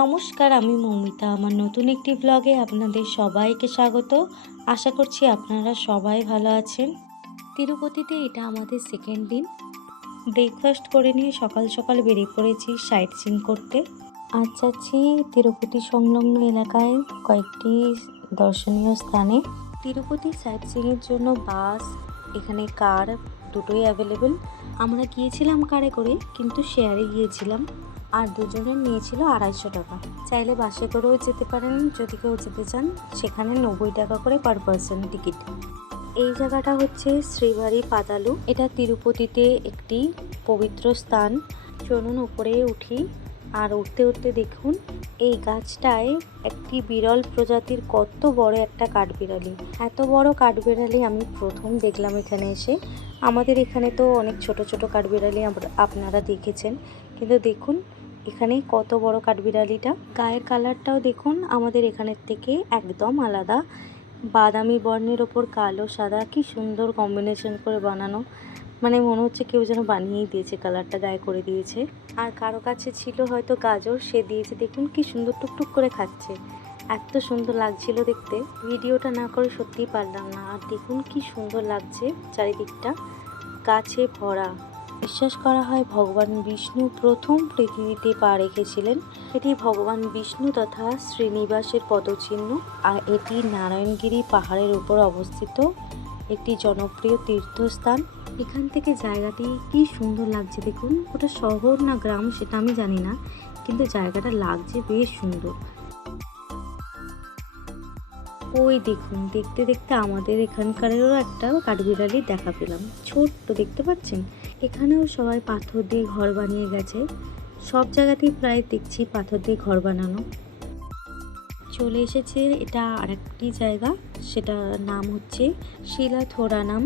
নমস্কার, আমি মৌমিতা। আমার নতুন একটি ব্লগে আপনাদের সবাইকে স্বাগত। আশা করছি আপনারা সবাই ভালো আছেন। তিরুপতিতে এটা আমাদের সেকেন্ড দিন। ব্রেকফাস্ট করে নিয়ে সকাল সকাল বেরিয়ে পড়েছি সাইট সিন করতে। আজ যাচ্ছি তিরুপতি সংলগ্ন এলাকায় কয়েকটি দর্শনীয় স্থানে। তিরুপতি সাইট সিংয়ের জন্য বাস এখানে কার দুটোই অ্যাভেলেবেল আমরা গিয়েছিলাম কারে করে, কিন্তু শেয়ারে গিয়েছিলাম। আর দুজনের নিয়েছিল আড়াইশো টাকা। চাইলে বাসে করেও যেতে পারেন, যদি কেউ যেতে চান, সেখানে নব্বই টাকা করে পার পার্সন টিকিট এই জায়গাটা হচ্ছে শ্রীবাড়ি পাতালু। এটা তিরুপতিতে একটি পবিত্র স্থান। চলুন উপরে উঠি আর উঠতে উঠতে দেখুন, এই গাছটায় একটি বিরল প্রজাতির কত বড় একটা কাঠবিড়ালি। এত বড় কাঠবিড়ালি আমি প্রথম দেখলাম এখানে এসে। আমাদের এখানে তো অনেক ছোট ছোট কাঠবিড়ালি আপ- আপনারা দেখেছেন। কিন্তু দেখুন এখানে কত বড় কাঠবিড়ালিটা? গায়ের কালারটাও দেখুন, আমাদের এখানের থেকে একদম আলাদা। বাদামি বর্ণের ওপর কালো, সাদা, কি সুন্দর কম্বিনেশন করে বানানো। মানে মনে হচ্ছে কেউ যেন বানিয়েই দিয়েছে, কালারটা গায়ে করে দিয়েছে। আর কারও কাছে ছিল হয়তো গাজর, সে দিয়েছে, দেখুন কি সুন্দর টুকটুক করে খাচ্ছে। এত সুন্দর লাগছিল দেখতে। ভিডিওটা না করে সত্যিই পারলাম না। আর দেখুন কি সুন্দর লাগছে চারিদিকটা। গাছে ভরা। বিশ্বাস করা হয় ভগবান বিষ্ণু প্রথম পৃথিবীতে পা রেখেছিলেন। এটি ভগবান বিষ্ণু তথা শ্রীনিবাসের পদচিহ্ন। আর এটি নারায়ণগিরি পাহাড়ের উপর অবস্থিত একটি জনপ্রিয় তীর্থস্থান। এখান থেকে জায়গাটি কি সুন্দর লাগছে দেখুন। ওটা শহর না গ্রাম সেটা আমি জানি না, কিন্তু জায়গাটা লাগছে বেশ সুন্দর। ওই দেখুন, দেখতে দেখতে আমাদের এখানকারেরও একটা কাঠবিড়ালি দেখা পেলাম। ছোট্ট, দেখতে পাচ্ছেন? এখানেও সবাই পাথর দিয়ে ঘর বানিয়ে গেছে। সব জায়গাতেই প্রায় দেখছি পাথর দিয়ে ঘর বানানো। চলে এসেছে এটা আরেকটি জায়গা, সেটার নাম হচ্ছে শিলা থোরানাম।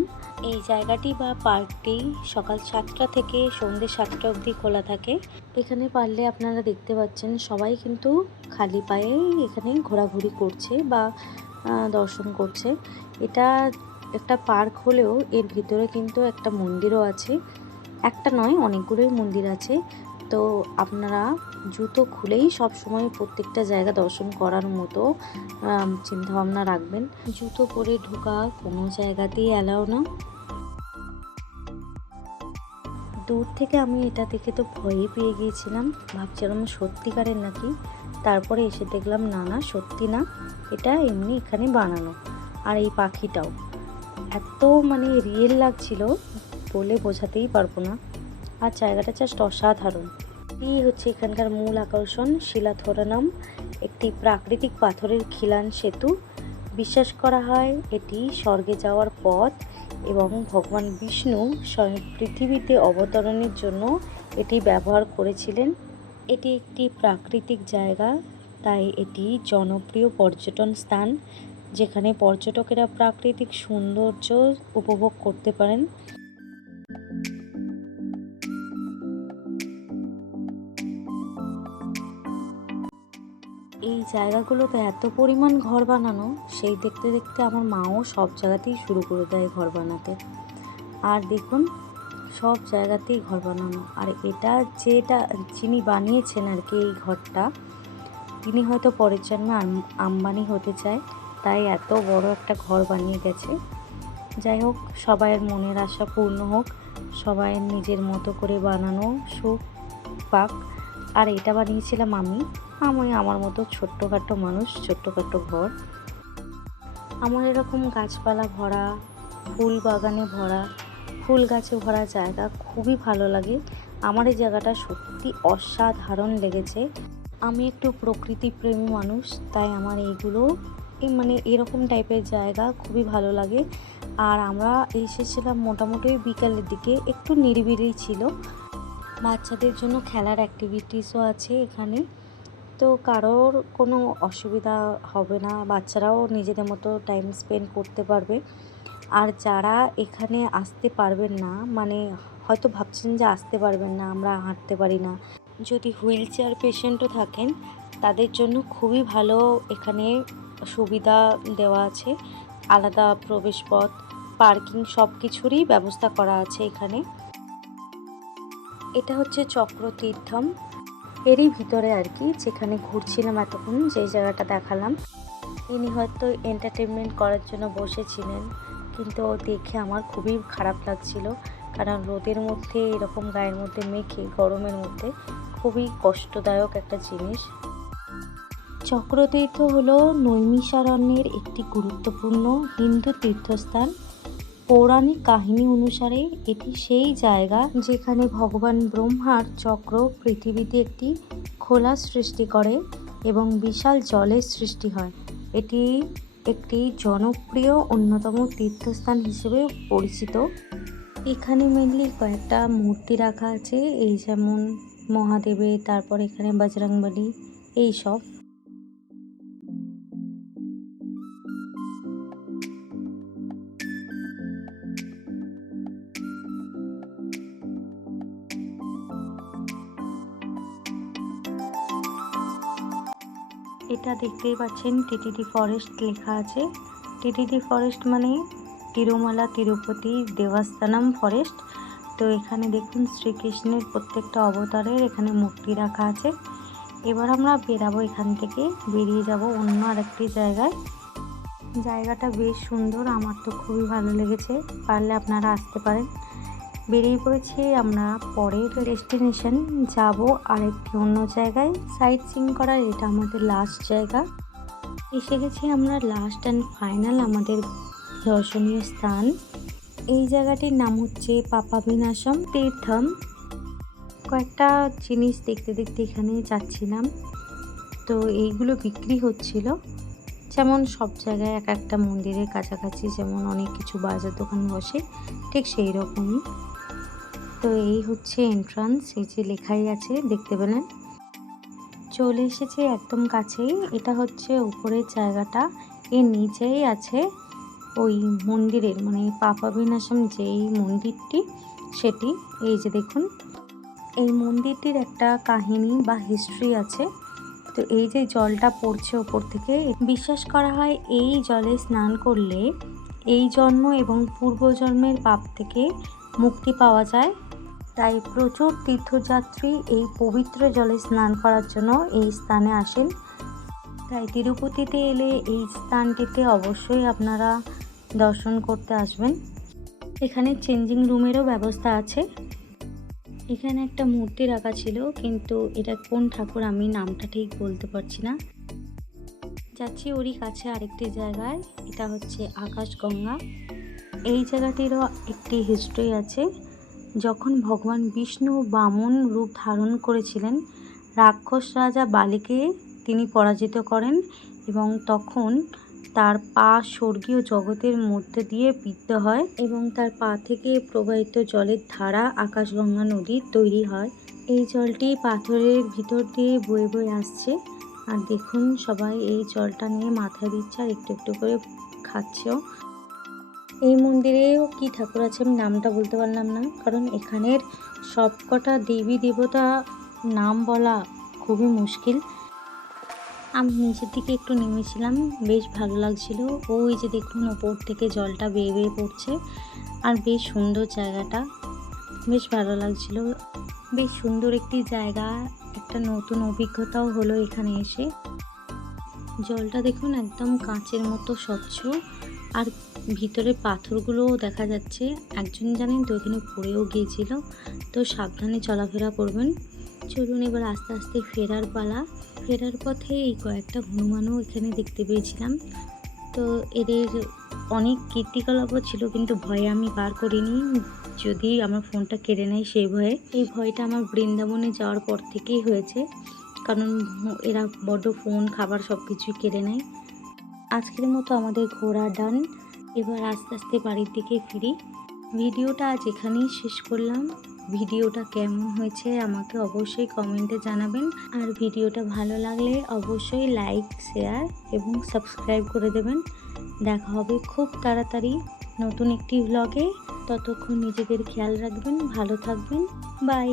এই জায়গাটি বা পার্কটি সকাল সাতটা থেকে সন্ধ্যে সাতটা অবধি খোলা থাকে। এখানে পারলে আপনারা দেখতে পাচ্ছেন সবাই কিন্তু খালি পায়ে এখানে ঘোরাঘুরি করছে বা দর্শন করছে। এটা একটা পার্ক হলেও এর ভিতরে কিন্তু একটা মন্দিরও আছে। একটা নয়, অনেকগুলোই মন্দির আছে। তো আপনারা জুতো খুলেই সব সময় প্রত্যেকটা জায়গা দর্শন করার মতো চিন্তা ভাবনা রাখবেন। জুতো পরে ঢোকা কোনো জায়গাতেই অ্যালাও না। দূর থেকে আমি এটা দেখে তো ভয়ই পেয়ে গিয়েছিলাম। ভাবছিলাম সত্যিকারের নাকি? তারপরে এসে দেখলাম, না না, সত্যি না। এটা এমনি এখানে বানানো। আর এই পাখিটাও। এত মানে রিয়েল লাগছিল। বলে বোঝাতেই পারব না। আর জায়গাটা জাস্ট অসাধারণ। এই হচ্ছে এখানকার মূল আকর্ষণ শিলাথোরানাম একটি প্রাকৃতিক পাথরের খিলান সেতু। বিশ্বাস করা হয় এটি স্বর্গে যাওয়ার পথ এবং ভগবান বিষ্ণু স্বয়ং পৃথিবীতে অবতরণের জন্য এটি ব্যবহার করেছিলেন। এটি একটি প্রাকৃতিক জায়গা, তাই এটি জনপ্রিয় পর্যটন স্থান, যেখানে পর্যটকেরা প্রাকৃতিক সৌন্দর্য উপভোগ করতে পারেন। জায়গাগুলোতে এত পরিমাণ ঘর বানানো, সেই দেখতে দেখতে আমার মাও সব জায়গাতেই শুরু করে দেয় ঘর বানাতে। আর দেখুন, সব জায়গাতেই ঘর বানানো। আর এটা যেটা, যিনি বানিয়েছেন আর কি এই ঘরটা, তিনি হয়তো পরের জন্মে আম- আম্বানি হতে চায়, তাই এত বড় একটা ঘর বানিয়ে গেছে। যাই হোক, সবাইয়ের মনের আশা পূর্ণ হোক সবাই নিজের মতো করে বানানো সুখ পাক। আর এটা বানিয়েছিলাম আমি আমি আমার মতো ছোট্টখাটো মানুষ, ছোট্টখাটো ঘর। আমার এরকম গাছপালা ভরা, ফুল বাগানে ভরা, ফুল গাছে ভরা জায়গা খুবই ভালো লাগে। আমার এই জায়গাটা সত্যি অসাধারণ লেগেছে। আমি একটু প্রকৃতি প্রেমী মানুষ, তাই আমার এইগুলো, এই মানে এরকম টাইপের জায়গা খুবই ভালো লাগে। আর আমরা এসেছিলাম মোটামুটি বিকালের দিকে, একটু নিরিবিলি ছিল। বাচ্চাদের জন্য খেলার অ্যাক্টিভিটিসও আছে এখানে। তো কারোর কোনো অসুবিধা হবে না। বাচ্চারাও নিজেদের মতো টাইম স্পেন্ড করতে পারবে। আর যারা এখানে আসতে পারবেন না মানে হয়তো ভাবছেন যে আসতে পারবেন না, আমরা হাঁটতে পারি না। যদি হুইল চেয়ার পেশেন্টও থাকেন, তাদের জন্য খুবই ভালো এখানে সুবিধা দেওয়া আছে। আলাদা প্রবেশপথ, পার্কিং সব কিছুরই ব্যবস্থা করা আছে এখানে। এটা হচ্ছে চক্র তীর্থম এরই ভিতরে আর কি যেখানে ঘুরছিলাম এতক্ষণ, যেই জায়গাটা দেখালাম। ইনি হয়তো এন্টারটেনমেন্ট করার জন্য বসেছিলেন, কিন্তু দেখে আমার খুবই খারাপ লাগছিল। কারণ রোদের মধ্যে, এরকম গায়ের মধ্যে মেখে, গরমের মধ্যে খুবই কষ্টদায়ক একটা জিনিস। চক্রতীর্থ হলো নৈমিষারণ্যের একটি গুরুত্বপূর্ণ হিন্দু তীর্থস্থান। পৌরাণিক কাহিনী অনুসারে এটি সেই জায়গা যেখানে ভগবান ব্রহ্মার চক্র পৃথিবীতে একটি খোলা সৃষ্টি করে এবং বিশাল জলের সৃষ্টি হয়। এটি একটি জনপ্রিয় অন্যতম তীর্থস্থান হিসেবে পরিচিত। এখানে মেনলি কয়েকটা মূর্তি রাখা আছে, এই যেমন মহাদেবের, তারপর এখানে বজরংবলী, এইসব। এটা দেখতেই পাচ্ছেন টিটিডি ফরেস্ট লেখা আছে। টিটিডি ফরেস্ট মানে তিরুমালা, তিরুপতি দেবস্থানম ফরেস্ট। তো এখানে দেখুন শ্রীকৃষ্ণের প্রত্যেকটা অবতারের এখানে মূর্তি রাখা আছে। এবার আমরা বেরাবো এখান থেকে, বেরিয়ে যাব অন্য আরেকটি জায়গায়। জায়গাটা বেশ সুন্দর, আমার তো খুবই ভালো লেগেছে, পারলে আপনারা আসতে পারেন। বেরিয়ে পড়েছি। আমরা পরের ডেস্টিনেশন যাব আরেকটি অন্য জায়গায়। সাইট সিং করার এটা আমাদের লাস্ট জায়গা। এসে গেছি আমরা লাস্ট অ্যান্ড ফাইনাল আমাদের দর্শনীয় স্থান। এই জায়গাটির নাম হচ্ছে পাপাবিনাশম তীর্থম। কয়েকটা জিনিস দেখতে দেখতে এখানে যাচ্ছিলাম। তো এইগুলো বিক্রি হচ্ছিল। যেমন সব জায়গায় এক একটা মন্দিরের কাছাকাছি যেমন অনেক কিছু বাজার দোকান বসে, ঠিক সেই রকমই তো এই হচ্ছে এন্ট্রান্স এই যে লেখাই আছে, দেখতে পেলেন। চলে এসেছে একদম কাছেই, এটা হচ্ছে উপরের জায়গাটা। এর নিচেই আছে ওই মন্দিরের মানে পাপা বিনাশম যেই মন্দিরটি, সেটি। এই যে দেখুন, এই মন্দিরটির একটা কাহিনী বা হিস্ট্রি আছে। তো এই যে জলটা পড়ছে ওপর থেকে, বিশ্বাস করা হয় এই জলে স্নান করলে এই জন্ম এবং পূর্বজন্মের পাপ থেকে মুক্তি পাওয়া যায়। তাই প্রচুর তীর্থযাত্রী এই পবিত্র জলে স্নান করার জন্য এই স্থানে আসেন। তাই তিরুপতিতে এলে এই স্থানটিতে অবশ্যই আপনারা দর্শন করতে আসবেন। এখানে চেঞ্জিং রুমেরও ব্যবস্থা আছে। এখানে একটা মূর্তি রাখা ছিল, কিন্তু এটা কোন ঠাকুর আমি নামটা ঠিক বলতে পারছি না। যাচ্ছি ওরই কাছে আরেকটি জায়গায়, এটা হচ্ছে আকাশগঙ্গা। এই জায়গাটিরও একটি হিস্ট্রি আছে। যখন ভগবান বিষ্ণু বামন রূপ ধারণ করেছিলেন, রাক্ষস রাজা বালিকে তিনি পরাজিত করেন এবং তখন তার পা স্বর্গীয় জগতের মধ্যে দিয়ে বিদ্ধ হয় এবং তার পা থেকে প্রবাহিত জলের ধারা আকাশগঙ্গা নদী তৈরি হয়। এই জলটি পাথরের ভিতর দিয়ে বয়ে বয়ে আসছে। আর দেখুন সবাই এই জলটা নিয়ে মাথায় দিচ্ছে আর একটু একটু করে খাচ্ছেও। এই মন্দিরেও কি ঠাকুর আছে আমি নামটা বলতে পারলাম না। কারণ এখানের সবকটা দেবী দেবতা নাম বলা খুবই মুশকিল। আমি নিচের দিকে একটু নেমেছিলাম, বেশ ভালো লাগছিল। ওই যে দেখুন, ওপর থেকে জলটা বেয়ে বেয়ে পড়ছে। আর বেশ সুন্দর জায়গাটা। বেশ ভালো লাগছিল। বেশ সুন্দর একটি জায়গা, একটা নতুন অভিজ্ঞতাও হলো এখানে এসে। জলটা দেখুন, একদম কাঁচের মতো স্বচ্ছ। আর ভিতরে পাথরগুলোও দেখা যাচ্ছে। একজন জানেন তো এখানে পড়েও গিয়েছিল। তো সাবধানে চলাফেরা করবেন। চলুন এবার আস্তে আস্তে ফেরার পালা। ফেরার পথে এই কয়েকটা হনুমানও এখানে দেখতে পেয়েছিলাম। তো এদের অনেক কীর্তিকলাপও ছিল, কিন্তু ভয়ে আমি বার করিনি। যদি আমার ফোনটা কেড়ে নেয় সেই ভয়ে। এই ভয়টা আমার বৃন্দাবনে যাওয়ার পর থেকেই হয়েছে। কারণ এরা বড্ড ফোন, খাবার সব কিছুই কেড়ে নেয়। আজকের মতো আমাদের ঘোরা ডান। এবার আস্তে আস্তে বাড়ির দিকে ফিরি। ভিডিওটা আজ এখানেই শেষ করলাম। ভিডিওটা কেমন হয়েছে আমাকে অবশ্যই কমেন্টে জানাবেন। আর ভিডিওটা ভালো লাগলে অবশ্যই লাইক শেয়ার এবং সাবস্ক্রাইব করে দেবেন। দেখা হবে খুব তাড়াতাড়ি নতুন একটি ভ্লগে ততক্ষণ নিজেদের খেয়াল রাখবেন, ভালো থাকবেন। বাই